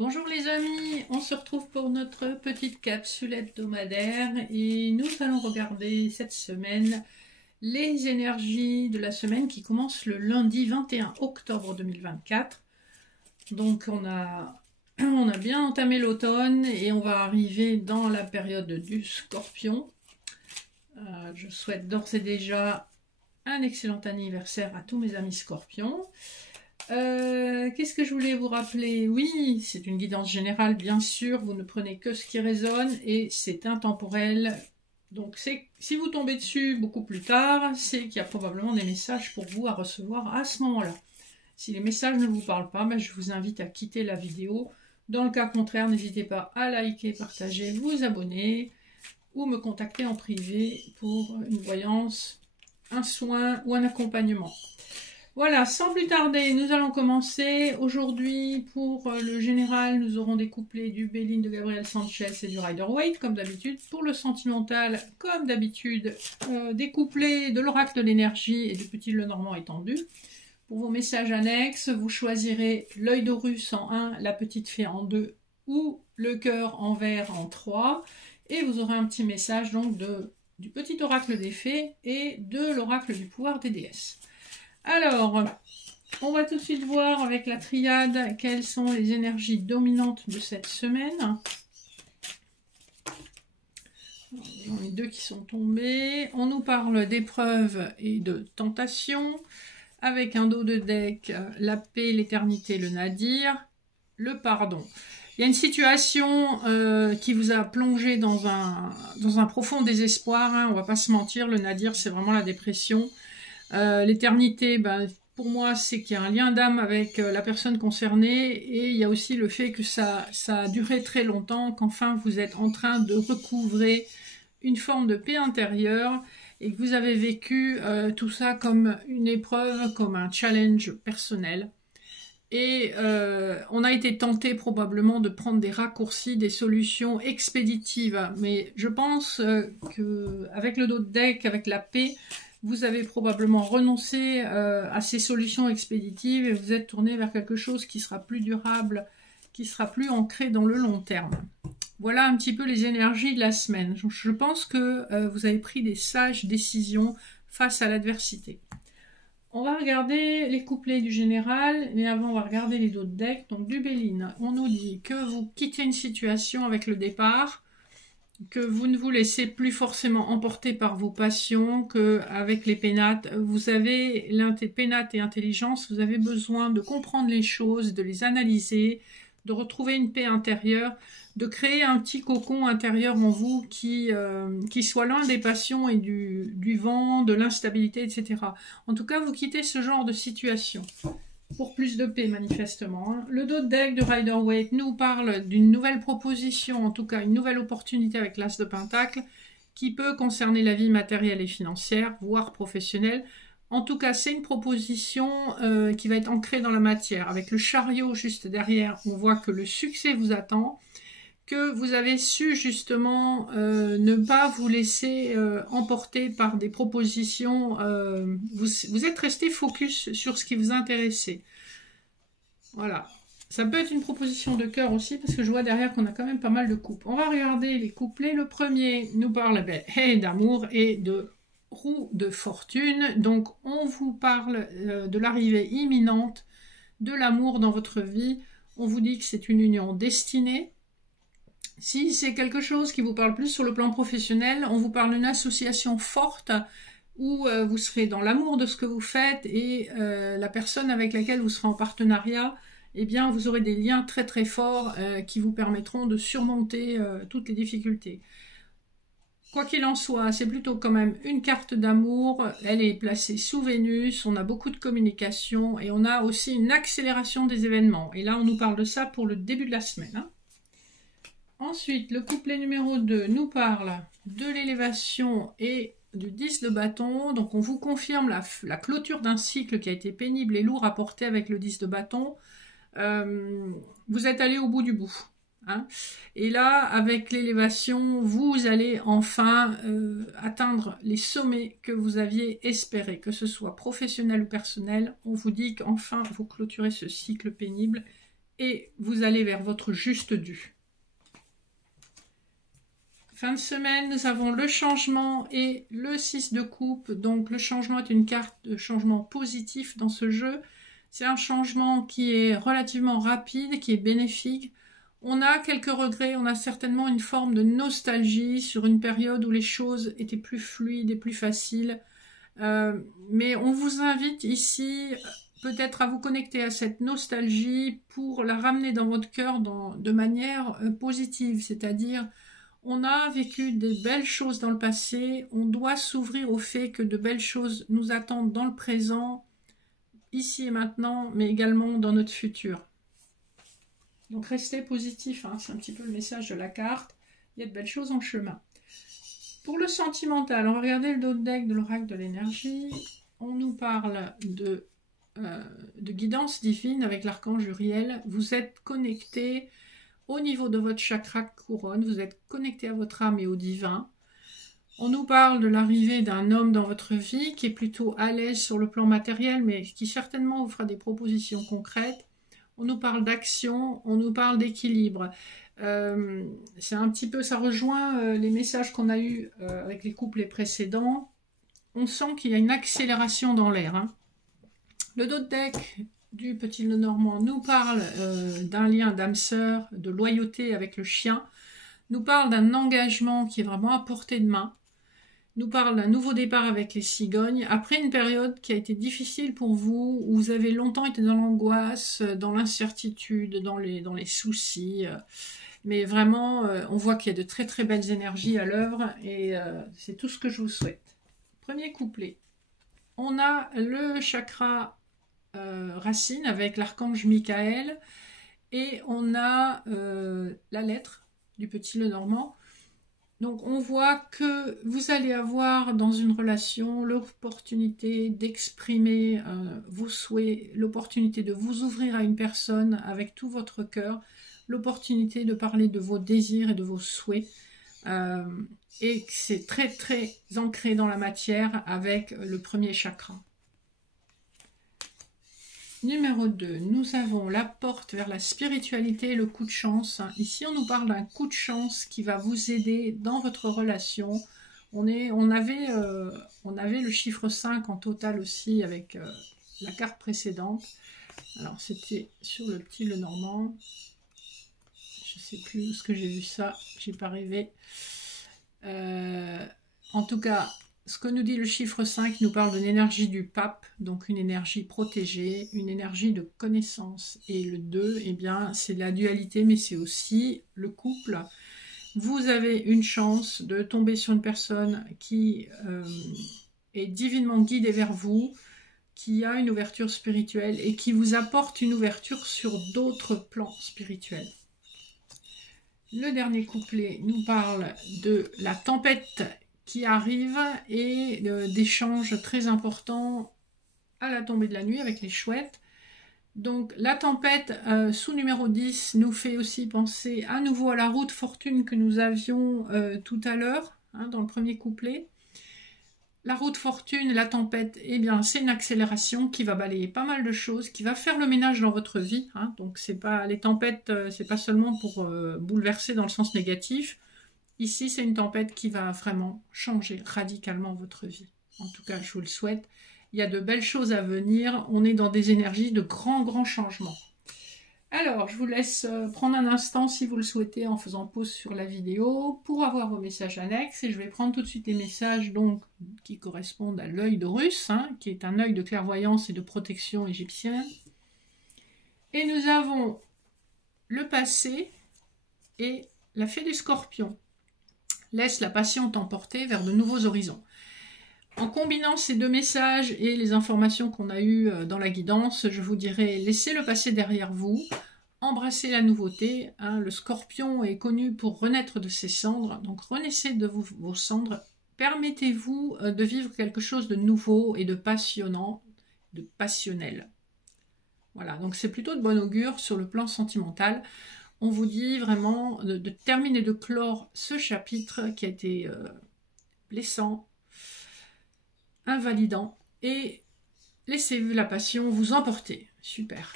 Bonjour les amis, on se retrouve pour notre petite capsule hebdomadaire et nous allons regarder cette semaine les énergies de la semaine qui commence le lundi 21 octobre 2024. Donc on a bien entamé l'automne et on va arriver dans la période du Scorpion. Je souhaite d'ores et déjà un excellent anniversaire à tous mes amis Scorpions. Qu'est-ce que je voulais vous rappeler? Oui, c'est une guidance générale, bien sûr, vous ne prenez que ce qui résonne et c'est intemporel. Donc si vous tombez dessus beaucoup plus tard, c'est qu'il y a probablement des messages pour vous à recevoir à ce moment-là. Si les messages ne vous parlent pas, je vous invite à quitter la vidéo. Dans le cas contraire, n'hésitez pas à liker, partager, vous abonner ou me contacter en privé pour une voyance, un soin ou un accompagnement. Voilà, sans plus tarder, nous allons commencer. Aujourd'hui, pour le général, nous aurons des couplets du Béline de Gabriel Sanchez et du Rider-Waite, comme d'habitude. Pour le sentimental, comme d'habitude, des couplets de l'oracle de l'énergie et du petit Lenormand étendu. Pour vos messages annexes, vous choisirez l'œil d'Horus en 1, la petite fée en 2 ou le cœur en vert en 3. Et vous aurez un petit message donc du petit oracle des fées et de l'oracle du pouvoir des déesses. Alors, on va tout de suite voir avec la triade quelles sont les énergies dominantes de cette semaine. J'en ai deux qui sont tombés. On nous parle d'épreuves et de tentations. Avec un dos de deck, la paix, l'éternité, le nadir, le pardon. Il y a une situation qui vous a plongé dans un profond désespoir. On ne va pas se mentir, le nadir, c'est vraiment la dépression. L'éternité, pour moi, c'est qu'il y a un lien d'âme avec la personne concernée et il y a aussi le fait que ça a duré très longtemps, qu'enfin vous êtes en train de recouvrer une forme de paix intérieure et que vous avez vécu tout ça comme une épreuve, comme un challenge personnel. Et on a été tenté probablement de prendre des raccourcis, des solutions expéditives. Mais je pense qu'avec le dos de deck, avec la paix, vous avez probablement renoncé à ces solutions expéditives et vous êtes tourné vers quelque chose qui sera plus durable, qui sera plus ancré dans le long terme. Voilà un petit peu les énergies de la semaine. Je pense que vous avez pris des sages décisions face à l'adversité. On va regarder les couplets du général, mais avant on va regarder les dos de deck. Donc du Béline, on nous dit que vous quittez une situation avec le départ, que vous ne vous laissez plus forcément emporter par vos passions, qu'avec les pénates, vous avez pénates et intelligence, vous avez besoin de comprendre les choses, de les analyser, de retrouver une paix intérieure, de créer un petit cocon intérieur en vous qui soit loin des passions et du vent, de l'instabilité, etc. En tout cas, vous quittez ce genre de situation. Pour plus de paix, manifestement. Le dos de deck de Rider-Waite nous parle d'une nouvelle proposition, en tout cas une nouvelle opportunité avec l'As de Pentacle, qui peut concerner la vie matérielle et financière, voire professionnelle. En tout cas, c'est une proposition qui va être ancrée dans la matière. Avec le chariot juste derrière, on voit que le succès vous attend, que vous avez su justement ne pas vous laisser emporter par des propositions. Vous êtes resté focus sur ce qui vous intéressait. Voilà. Ça peut être une proposition de cœur aussi, parce que je vois derrière qu'on a quand même pas mal de couples. On va regarder les couplets. Le premier nous parle d'amour et de roue de fortune. Donc, on vous parle de l'arrivée imminente de l'amour dans votre vie. On vous dit que c'est une union destinée. Si c'est quelque chose qui vous parle plus sur le plan professionnel, on vous parle d'une association forte où vous serez dans l'amour de ce que vous faites et la personne avec laquelle vous serez en partenariat, eh bien, vous aurez des liens très très forts qui vous permettront de surmonter toutes les difficultés. Quoi qu'il en soit, c'est plutôt quand même une carte d'amour. Elle est placée sous Vénus, on a beaucoup de communication et on a aussi une accélération des événements. Et là, on nous parle de ça pour le début de la semaine. Ensuite, le couplet numéro 2 nous parle de l'élévation et du 10 de bâton. Donc, on vous confirme la clôture d'un cycle qui a été pénible et lourd à porter avec le 10 de bâton. Vous êtes allé au bout du bout. Et là, avec l'élévation, vous allez enfin atteindre les sommets que vous aviez espérés, que ce soit professionnel ou personnel. On vous dit qu'enfin, vous clôturez ce cycle pénible et vous allez vers votre juste dû. Fin de semaine, nous avons le changement et le 6 de coupe. Donc le changement est une carte de changement positif dans ce jeu. C'est un changement qui est relativement rapide, qui est bénéfique. On a quelques regrets, on a certainement une forme de nostalgie sur une période où les choses étaient plus fluides et plus faciles. Mais on vous invite ici peut-être à vous connecter à cette nostalgie pour la ramener dans votre cœur de manière positive, c'est-à-dire on a vécu des belles choses dans le passé, on doit s'ouvrir au fait que de belles choses nous attendent dans le présent, ici et maintenant, mais également dans notre futur. Donc restez positif, hein, c'est un petit peu le message de la carte, il y a de belles choses en chemin. Pour le sentimental, on va regarder le dos de deck de l'oracle de l'énergie, on nous parle de guidance divine avec l'archange Uriel, vous êtes connecté au niveau de votre chakra couronne, vous êtes connecté à votre âme et au divin. On nous parle de l'arrivée d'un homme dans votre vie qui est plutôt à l'aise sur le plan matériel, mais qui certainement vous fera des propositions concrètes. On nous parle d'action, on nous parle d'équilibre. C'est un petit peu, ça rejoint les messages qu'on a eus avec les couples précédents. On sent qu'il y a une accélération dans l'air. Hein. Le dos de deck du petit Lenormand nous parle d'un lien d'âme-sœur, de loyauté avec le chien, nous parle d'un engagement qui est vraiment à portée de main, nous parle d'un nouveau départ avec les cigognes, après une période qui a été difficile pour vous, où vous avez longtemps été dans l'angoisse, dans l'incertitude, dans les soucis, mais vraiment, on voit qu'il y a de très très belles énergies à l'œuvre, et c'est tout ce que je vous souhaite. Premier couplet, on a le chakra racine avec l'archange Michael et on a la lettre du petit Lenormand. Donc on voit que vous allez avoir dans une relation l'opportunité d'exprimer vos souhaits, l'opportunité de vous ouvrir à une personne avec tout votre cœur, l'opportunité de parler de vos désirs et de vos souhaits. Et c'est très très ancré dans la matière avec le premier chakra. Numéro 2, nous avons la porte vers la spiritualité et le coup de chance. Ici, on nous parle d'un coup de chance qui va vous aider dans votre relation. On avait le chiffre 5 en total aussi avec la carte précédente. Alors, c'était sur le petit Lenormand. Je ne sais plus où est-ce que j'ai vu ça. J'ai pas rêvé. En tout cas, ce que nous dit le chiffre 5 nous parle d'une énergie du pape, donc une énergie protégée, une énergie de connaissance. Et le 2, eh bien, c'est la dualité, mais c'est aussi le couple. Vous avez une chance de tomber sur une personne qui est divinement guidée vers vous, qui a une ouverture spirituelle et qui vous apporte une ouverture sur d'autres plans spirituels. Le dernier couplet nous parle de la tempête qui arrive et d'échanges très importants à la tombée de la nuit avec les chouettes. Donc la tempête sous numéro 10 nous fait aussi penser à nouveau à la roue de fortune que nous avions tout à l'heure, hein, dans le premier couplet. La roue de fortune, la tempête, eh bien c'est une accélération qui va balayer pas mal de choses, qui va faire le ménage dans votre vie. Hein. Donc c'est pas les tempêtes, c'est pas seulement pour bouleverser dans le sens négatif. Ici, c'est une tempête qui va vraiment changer radicalement votre vie. En tout cas, je vous le souhaite. Il y a de belles choses à venir. On est dans des énergies de grands changements. Alors, je vous laisse prendre un instant, si vous le souhaitez, en faisant pause sur la vidéo, pour avoir vos messages annexes. Et je vais prendre tout de suite les messages donc, qui correspondent à l'œil d'Horus, hein, qui est un œil de clairvoyance et de protection égyptienne. Et nous avons le passé et la fée du Scorpion. Laisse la passion t'emporter vers de nouveaux horizons. En combinant ces deux messages et les informations qu'on a eues dans la guidance, je vous dirais, laissez le passé derrière vous, embrassez la nouveauté. Hein, le Scorpion est connu pour renaître de ses cendres, donc renaissez de vos cendres. Permettez-vous de vivre quelque chose de nouveau et de passionnant, de passionnel. Voilà, donc c'est plutôt de bon augure sur le plan sentimental. On vous dit vraiment de terminer, de clore ce chapitre qui a été blessant, invalidant, et laissez la passion vous emporter. Super.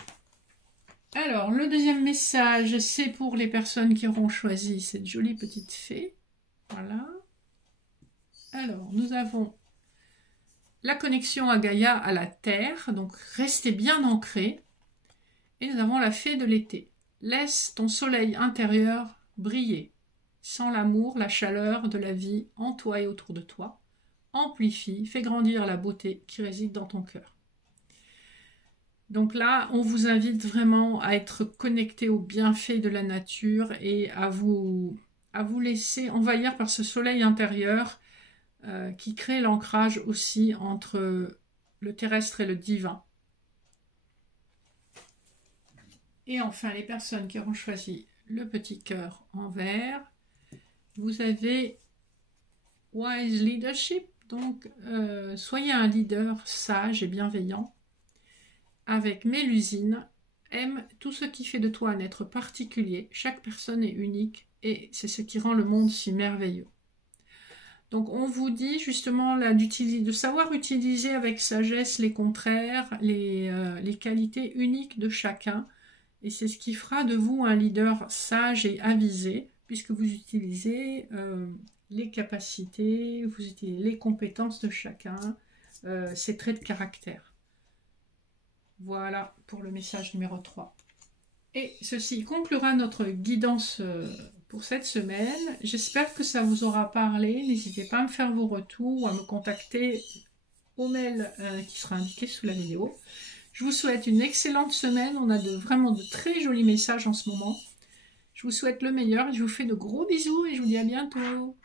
Alors, le deuxième message, c'est pour les personnes qui auront choisi cette jolie petite fée. Voilà. Alors, nous avons la connexion à Gaïa, à la Terre, donc restez bien ancrés. Et nous avons la fée de l'été. Laisse ton soleil intérieur briller. Sens l'amour, la chaleur de la vie en toi et autour de toi. Amplifie, fais grandir la beauté qui réside dans ton cœur. Donc là, on vous invite vraiment à être connecté aux bienfaits de la nature et à vous laisser envahir par ce soleil intérieur qui crée l'ancrage aussi entre le terrestre et le divin. Et enfin, les personnes qui auront choisi le petit cœur en vert, vous avez Wise Leadership, donc soyez un leader sage et bienveillant. Avec Mélusine, aime tout ce qui fait de toi un être particulier. Chaque personne est unique et c'est ce qui rend le monde si merveilleux. Donc on vous dit justement là de savoir utiliser avec sagesse les contraires, les qualités uniques de chacun. Et c'est ce qui fera de vous un leader sage et avisé, puisque vous utilisez les capacités, vous utilisez les compétences de chacun, ses traits de caractère. Voilà pour le message numéro 3. Et ceci conclura notre guidance pour cette semaine. J'espère que ça vous aura parlé. N'hésitez pas à me faire vos retours ou à me contacter au mail qui sera indiqué sous la vidéo. Je vous souhaite une excellente semaine. On a vraiment de très jolis messages en ce moment. Je vous souhaite le meilleur et je vous fais de gros bisous et je vous dis à bientôt.